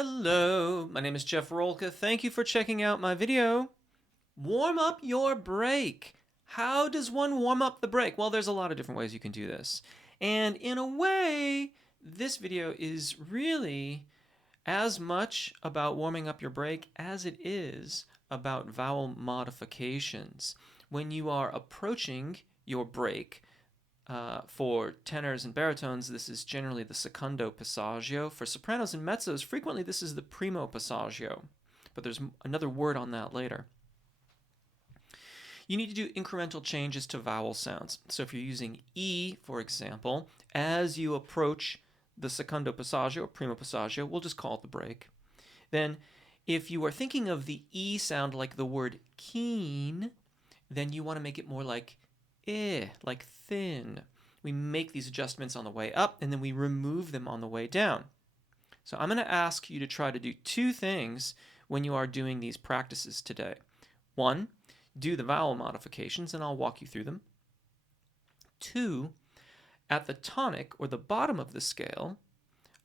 Hello, my name is Jeff Rolka. Thank you for checking out my video. Warm up your break. How does one warm up the break? Well, there's a lot of different ways you can do this. And in a way, this video is really as much about warming up your break as it is about vowel modifications. When you are approaching your break, for tenors and baritones, this is generally the secondo passaggio. For sopranos and mezzos, frequently this is the primo passaggio, but there's another word on that later. You need to do incremental changes to vowel sounds. So if you're using E, for example, as you approach the secondo passaggio or primo passaggio, we'll just call it the break. Then if you are thinking of the E sound like the word keen, then you want to make it more like like thin. We make these adjustments on the way up and then we remove them on the way down. So I'm going to ask you to try to do two things when you are doing these practices today. One, do the vowel modifications and I'll walk you through them. Two, at the tonic or the bottom of the scale,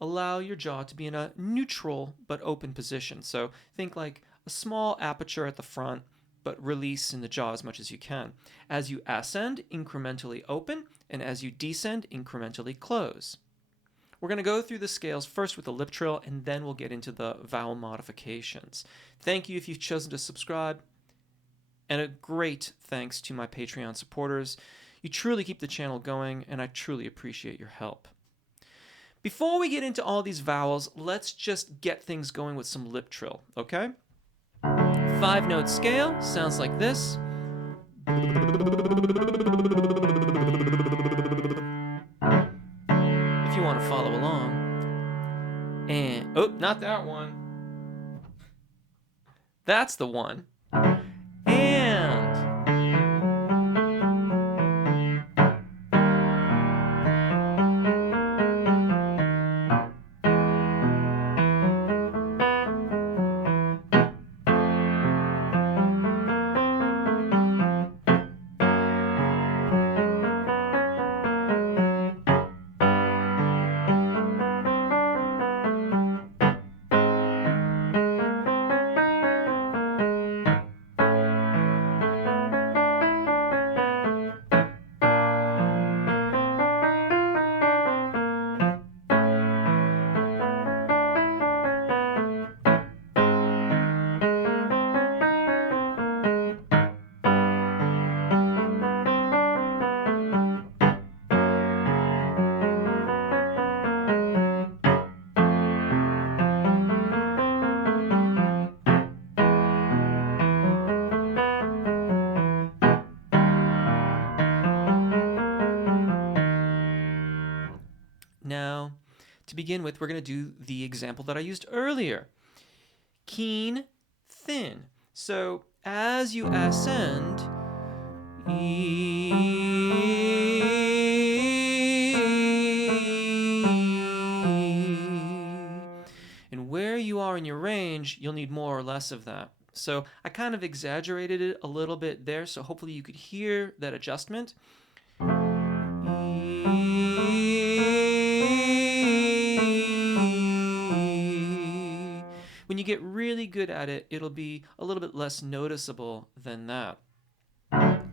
allow your jaw to be in a neutral but open position. So think like a small aperture at the front, but release in the jaw as much as you can. As you ascend, incrementally open, and as you descend, incrementally close. We're going to go through the scales first with the lip trill, and then we'll get into the vowel modifications. Thank you if you've chosen to subscribe, and a great thanks to my Patreon supporters. You truly keep the channel going, and I truly appreciate your help. Before we get into all these vowels, let's just get things going with some lip trill, okay? 5-note scale sounds like this. If you want to follow along. And, oh, not that one. That's the one. And. Now, to begin with, we're going to do the example that I used earlier. Keen, thin. So as you ascend, and where you are in your range, you'll need more or less of that. So I kind of exaggerated it a little bit there, so hopefully you could hear that adjustment. When you get really good at it, it'll be a little bit less noticeable than that. And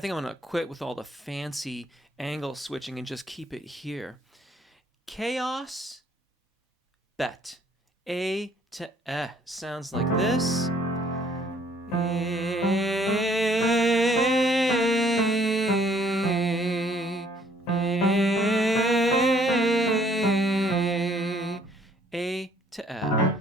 I think I'm going to quit with all the fancy angle switching and just keep it here. Chaos, bet. A to E sounds like this. A to E. And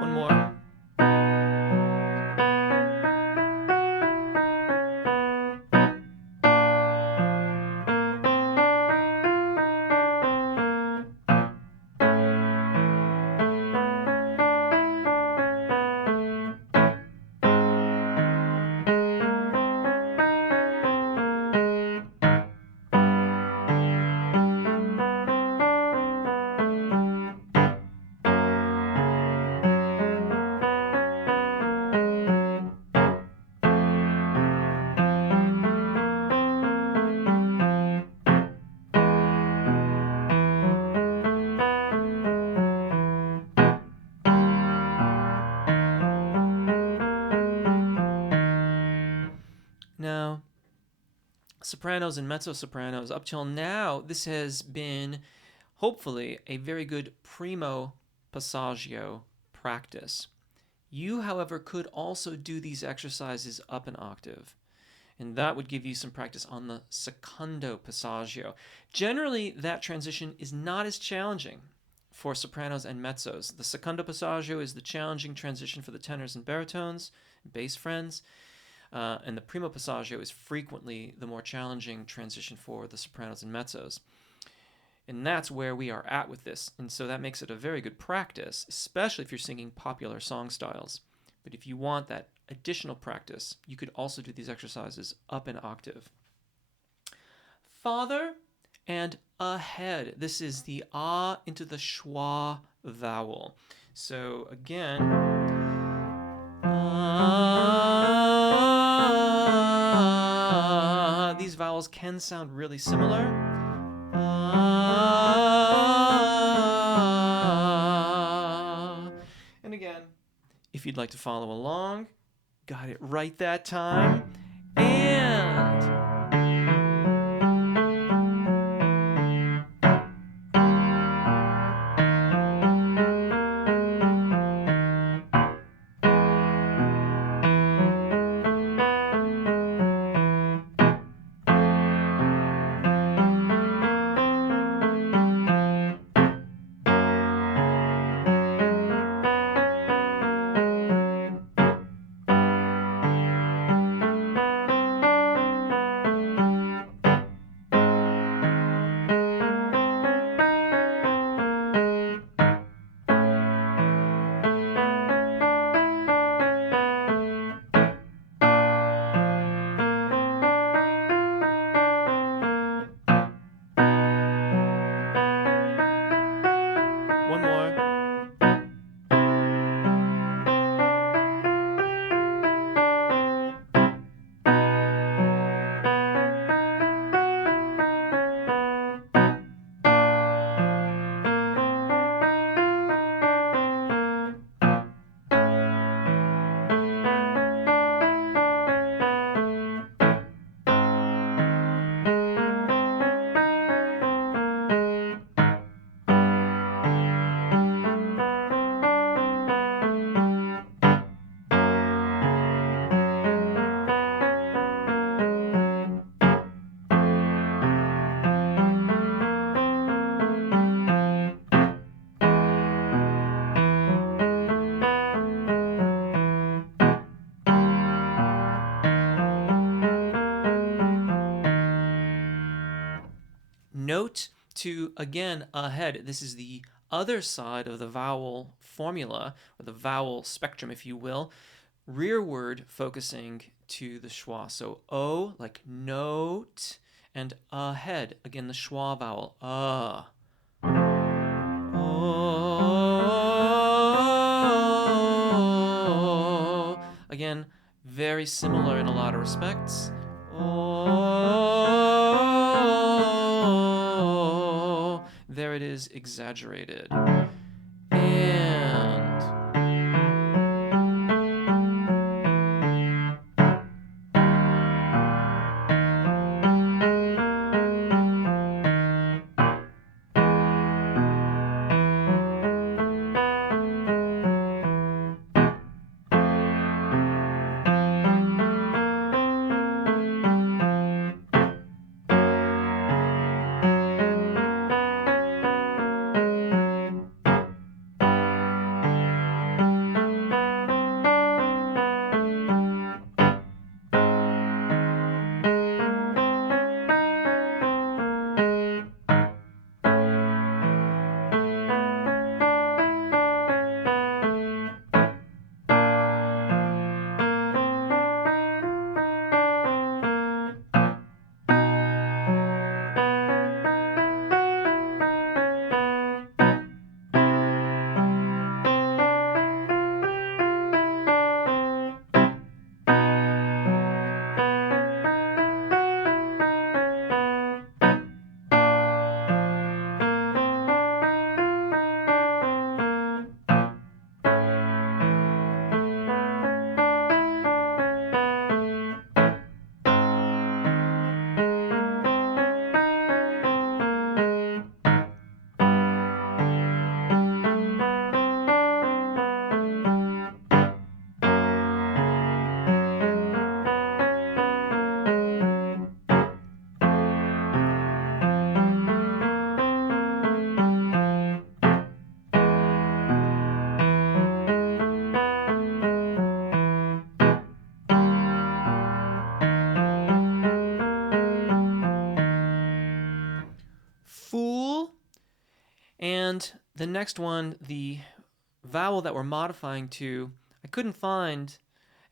one more. Now, sopranos and mezzo-sopranos, up till now, this has been, hopefully, a very good primo passaggio practice. You, however, could also do these exercises up an octave, and that would give you some practice on the secondo passaggio. Generally, that transition is not as challenging for sopranos and mezzos. The secondo passaggio is the challenging transition for the tenors and baritones, bass friends, and the primo passaggio is frequently the more challenging transition for the sopranos and mezzos. And that's where we are at with this. And so that makes it a very good practice, especially if you're singing popular song styles. But if you want that additional practice, you could also do these exercises up an octave. Father and ahead. This is the ah into the schwa vowel. So again, these vowels can sound really similar. And again, if you'd like to follow along, got it right that time. And note to, again, ahead. This is the other side of the vowel formula, or the vowel spectrum, if you will. Rearward focusing to the schwa. So O, like note, and ahead. Again, the schwa vowel. Oh. Again, very similar in a lot of respects. There it is, exaggerated. And fool. And the next one, the vowel that we're modifying to, I couldn't find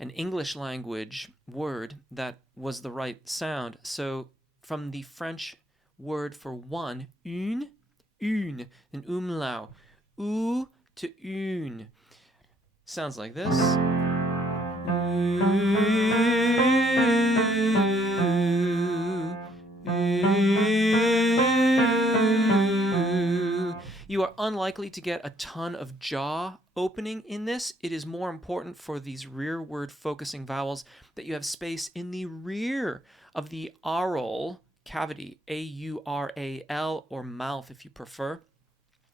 an English language word that was the right sound. So from the French word for one, une, an umlaut, ou to une. Sounds like this. You are unlikely to get a ton of jaw opening in this. It is more important for these rearward focusing vowels that you have space in the rear of the aural cavity, A-U-R-A-L, or mouth if you prefer.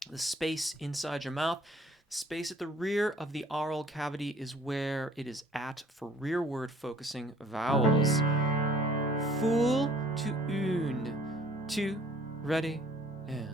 The space inside your mouth. Space at the rear of the aural cavity is where it is at for rearward focusing vowels. Fool to une. Two, ready, and.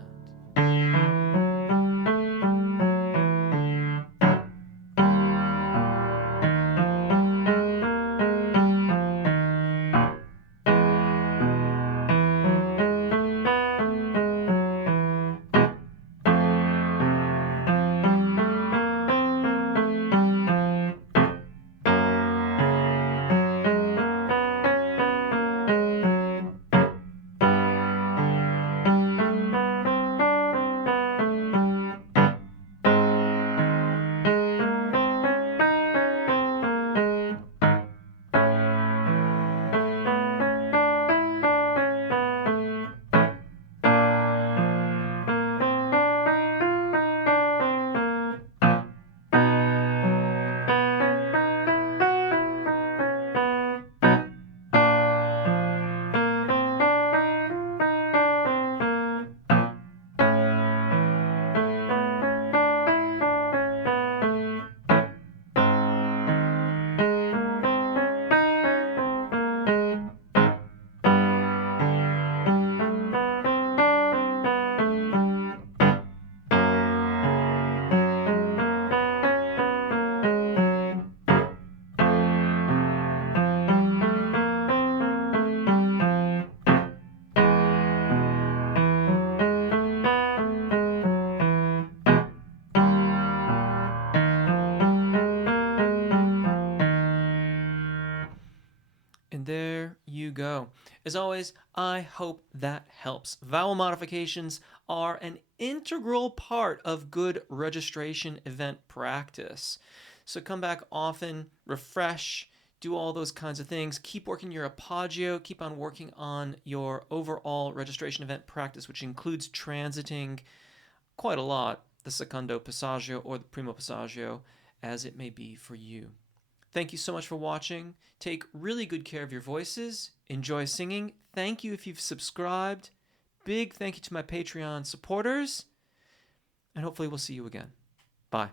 As always, I hope that helps. Vowel modifications are an integral part of good registration event practice. So come back often, refresh, do all those kinds of things. Keep working your appoggio, keep on working on your overall registration event practice, which includes transiting quite a lot the secondo passaggio or the primo passaggio, as it may be for you. Thank you so much for watching. Take really good care of your voices. Enjoy singing. Thank you if you've subscribed. Big thank you to my Patreon supporters. And hopefully we'll see you again. Bye.